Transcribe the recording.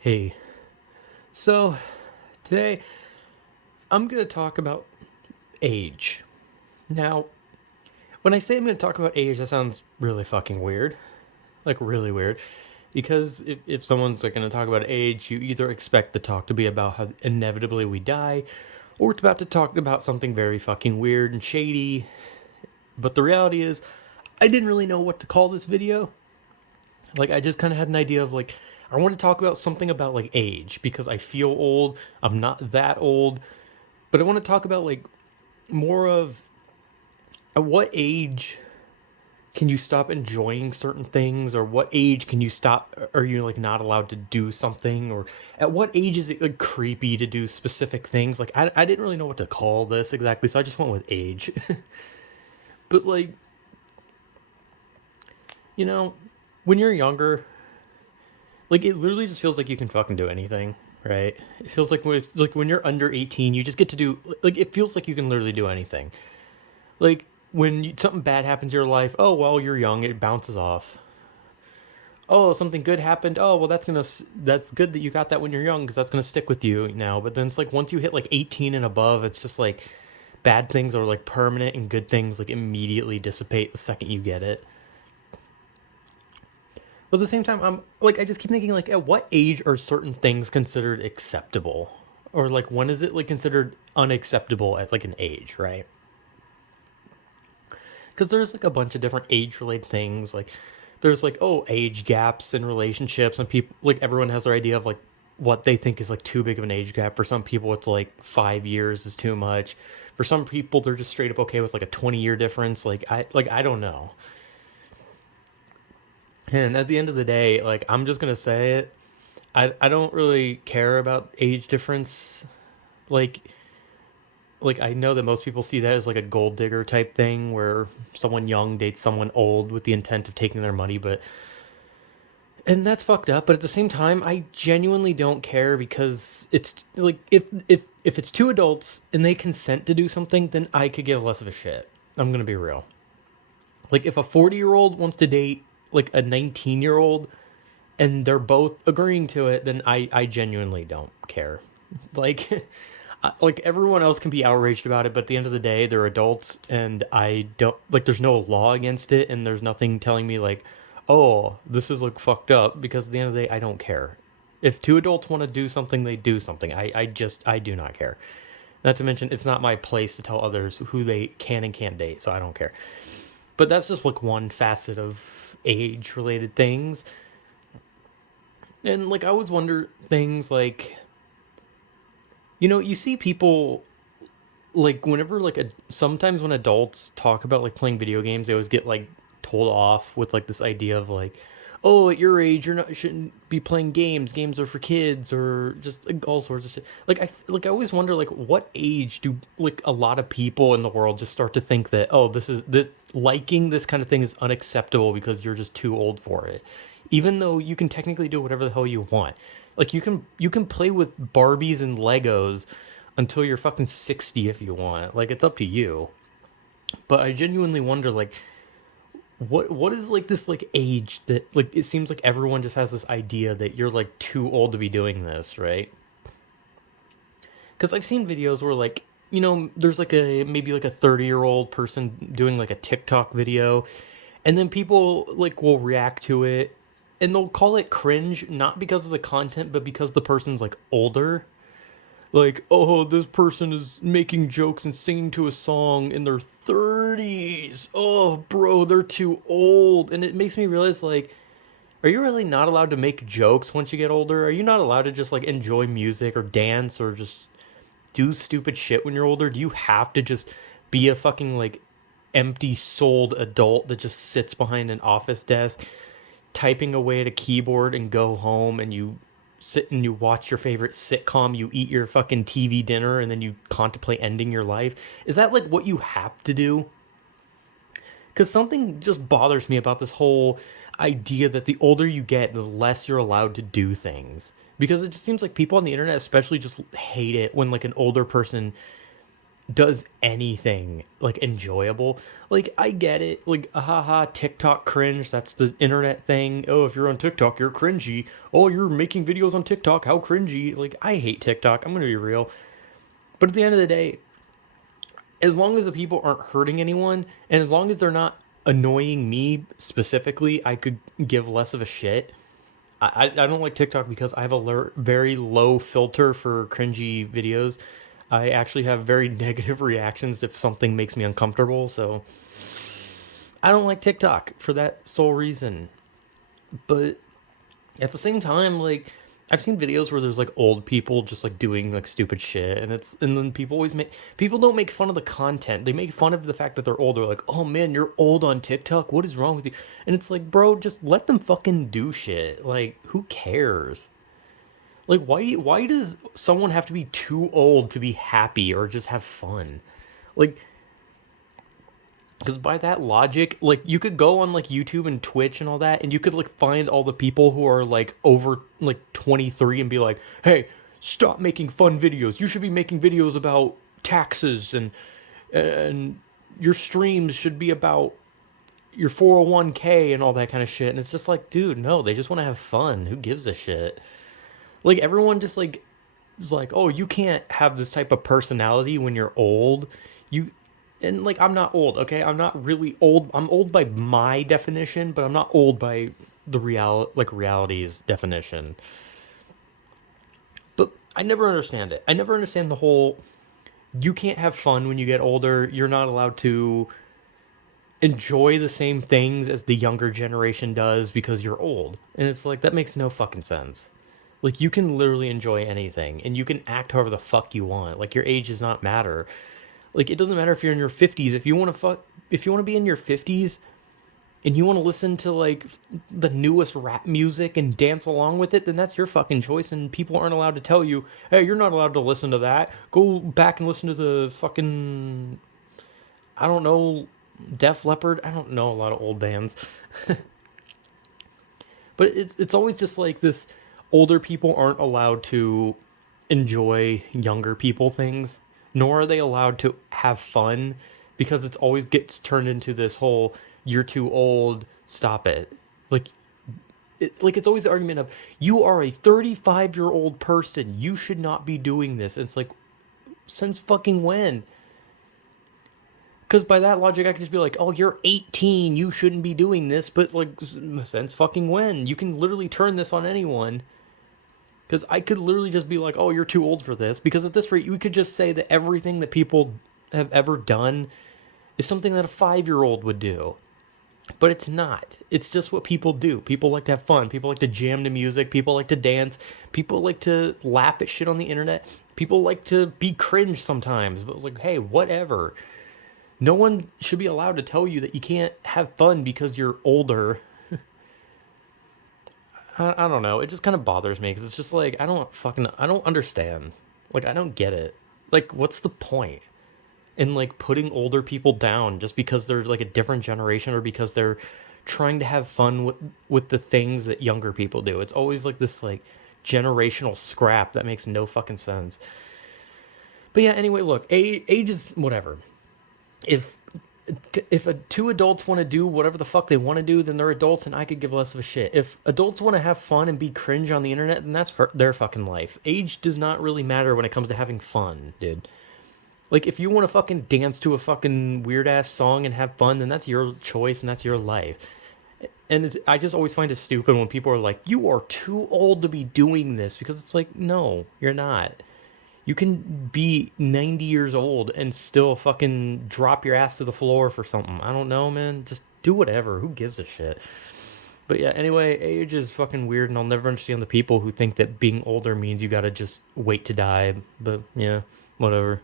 Hey, so today I'm going to talk about age. Now, when I say I'm going to talk about age, that sounds really fucking weird. Like, really weird. Because if someone's like going to talk about age, you either expect the talk to be about how inevitably we die, or it's about to talk about something very fucking weird and shady. But the reality is, I didn't really know what to call this video. Like, I just kind of had an idea of like, I want to talk about something about like age because I feel old. I'm not that old, but I want to talk about like more of at what age can you stop enjoying certain things, or what age can you stop, are you like not allowed to do something, or at what age is it like creepy to do specific things. Like I didn't really know what to call this exactly, so I just went with age. But like, you know, when you're younger, like it literally just feels like you can fucking do anything, right? It feels like when you're under 18, you just get to do, like, it feels like you can literally do anything. Like when something bad happens in your life, oh well, you're young, it bounces off. Oh, something good happened. Oh well, that's good that you got that when you're young because that's gonna stick with you now. But then it's like once you hit like 18 and above, it's just like bad things are like permanent and good things like immediately dissipate the second you get it. But at the same time, I'm like, I just keep thinking like, at what age are certain things considered acceptable, or like when is it like considered unacceptable at like an age, right? Because there's like a bunch of different age related things. Like there's like, oh, age gaps in relationships, and people, like, everyone has their idea of like what they think is like too big of an age gap. For some people it's like 5 years is too much. For some people they're just straight up okay with like a 20-year difference. I don't know. And at the end of the day, like, I'm just gonna say it, I don't really care about age difference. Like like I know that most people see that as like a gold digger type thing where someone young dates someone old with the intent of taking their money, but, and that's fucked up. But at the same time, I genuinely don't care because it's like, if it's two adults and they consent to do something, then I could give less of a shit. I'm gonna be real. Like if a 40-year-old wants to date like a 19-year-old and they're both agreeing to it, then I genuinely don't care. Like, like everyone else can be outraged about it, but at the end of the day, they're adults, and I don't like. There's no law against it, and there's nothing telling me like, oh, this is like fucked up. Because at the end of the day, I don't care. If two adults want to do something, they do something. I do not care. Not to mention, it's not my place to tell others who they can and can't date, so I don't care. But that's just like one facet of age related things. And like I always wonder things like, you see people, like whenever like sometimes when adults talk about like playing video games, they always get like told off with like this idea of like, oh, at your age shouldn't be playing games. Games are for kids, or just like all sorts of shit. I always wonder like what age do like a lot of people in the world just start to think that, oh, this liking this kind of thing is unacceptable because you're just too old for it, even though you can technically do whatever the hell you want. Like you can play with Barbies and Legos until you're fucking 60 if you want. Like it's up to you. But I genuinely wonder like what is like this like age that, like, it seems like everyone just has this idea that you're like too old to be doing this, right? Cuz I've seen videos where like, there's like a maybe like a 30-year-old person doing like a TikTok video, and then people like will react to it and they'll call it cringe, not because of the content but because the person's like older. Like, oh, this person is making jokes and singing to a song in their 30s. Oh, bro, they're too old. And it makes me realize, like, are you really not allowed to make jokes once you get older? Are you not allowed to just, like, enjoy music or dance or just do stupid shit when you're older? Do you have to just be a fucking, like, empty souled adult that just sits behind an office desk typing away at a keyboard and go home and you sit and you watch your favorite sitcom, you eat your fucking TV dinner, and then you contemplate ending your life? Is that like what you have to do? Because something just bothers me about this whole idea that the older you get, the less you're allowed to do things. Because it just seems like people on the internet, especially, just hate it when like an older person does anything like enjoyable. Like I get it, like haha, TikTok cringe, that's the internet thing. Oh, if you're on TikTok, you're cringy. Oh, you're making videos on TikTok, how cringy. Like I hate TikTok, I'm gonna be real. But at the end of the day, as long as the people aren't hurting anyone, and as long as they're not annoying me specifically, I could give less of a shit. I don't like TikTok because I have a very low filter for cringy videos. I actually have very negative reactions if something makes me uncomfortable, so I don't like TikTok for that sole reason. But at the same time, like I've seen videos where there's like old people just like doing like stupid shit, and then people don't make fun of the content. They make fun of the fact that they're old. They're like, "Oh man, you're old on TikTok. What is wrong with you?" And it's like, bro, just let them fucking do shit. Like, who cares? Like, why does someone have to be too old to be happy or just have fun? Like, because by that logic, like you could go on like YouTube and Twitch and all that, and you could like find all the people who are like over like 23 and be like, "Hey, stop making fun videos. You should be making videos about taxes and your streams should be about your 401k and all that kind of shit." And it's just like, dude, no, they just want to have fun. Who gives a shit? Like everyone just like is like, "Oh, you can't have this type of personality when you're old." You and like I'm not old, okay? I'm not really old. I'm old by my definition, but I'm not old by the reality's definition. But I never understand it. I never understand the whole you can't have fun when you get older. You're not allowed to enjoy the same things as the younger generation does because you're old. And it's like that makes no fucking sense. Like you can literally enjoy anything and you can act however the fuck you want. Like your age does not matter. Like it doesn't matter if you're in your 50s. If you want to be in your 50s and you want to listen to like the newest rap music and dance along with it, then that's your fucking choice and people aren't allowed to tell you, "Hey, you're not allowed to listen to that. Go back and listen to the fucking I don't know, Def Leppard." I don't know a lot of old bands. But it's always just like this older people aren't allowed to enjoy younger people things, nor are they allowed to have fun because it's always gets turned into this whole "you're too old, stop it." Like it's always the argument of "you are a 35-year-old person, you should not be doing this." And it's like, since fucking when? Because by that logic, I could just be like, "Oh, you're 18, you shouldn't be doing this." But like, since fucking when? You can literally turn this on anyone. Because I could literally just be like, "Oh, you're too old for this." Because at this rate, we could just say that everything that people have ever done is something that a 5-year-old would do. But it's not. It's just what people do. People like to have fun. People like to jam to music. People like to dance. People like to laugh at shit on the internet. People like to be cringe sometimes. But like, hey, whatever. No one should be allowed to tell you that you can't have fun because you're older. I don't know. It just kind of bothers me because it's just like I don't understand. Like I don't get it. Like what's the point in like putting older people down just because they're like a different generation or because they're trying to have fun with the things that younger people do? It's always like this like generational scrap that makes no fucking sense. But yeah, anyway, look, age is whatever. If two adults want to do whatever the fuck they want to do, then they're adults, and I could give less of a shit. If adults want to have fun and be cringe on the internet, then that's for their fucking life. Age does not really matter when it comes to having fun, dude. Like, if you want to fucking dance to a fucking weird ass song and have fun, then that's your choice and that's your life. And I just always find it stupid when people are like, "You are too old to be doing this," because it's like, no, you're not. You can be 90 years old and still fucking drop your ass to the floor for something. I don't know, man. Just do whatever. Who gives a shit? But yeah, anyway, age is fucking weird, and I'll never understand the people who think that being older means you gotta just wait to die. But yeah, whatever.